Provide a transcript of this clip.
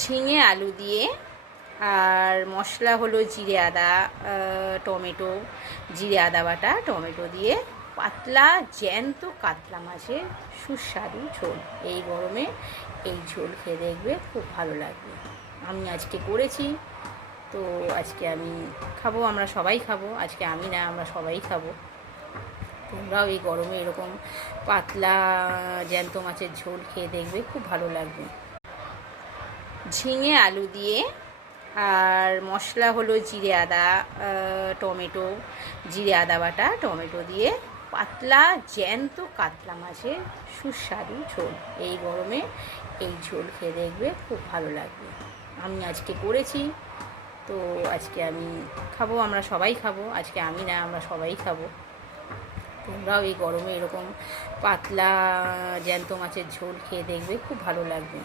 ঝিঙে আলু দিয়ে, আর মশলা হলো জিরে আদা, টমেটো, জিরে আদা বাটা, টমেটো দিয়ে পাতলা জ্যান্ত কাতলা মাছের সুস্বাদু ঝোল। এই গরমে এই ঝোল খেয়ে দেখবে, খুব ভালো লাগবে। আমি আজকে করেছি, তো আজকে আমি খাবো, আমরা সবাই খাবো। আজকে আমি না, আমরা সবাই খাবো। তোমরাও এই গরমে এরকম পাতলা জ্যান্ত মাছের ঝোল খেয়ে দেখবে, খুব ভালো লাগবে। ঝিঙে আলু দিয়ে, আর মশলা হলো জিরে আদা, টমেটো, জিরে আদা বাটা, টমেটো দিয়ে পাতলা জ্যান্ত কাতলা মাছের সুস্বাদু ঝোল। এই গরমে এই ঝোল খেয়ে দেখবে, খুব ভালো লাগবে। আমি আজকে করেছি, তো আজকে আমি খাবো, আমরা সবাই খাবো। আজকে আমি না, আমরা সবাই খাবো। তোমরাও এই গরমে এরকম পাতলা জ্যান্ত মাছের ঝোল খেয়ে দেখবে, খুব ভালো লাগবে।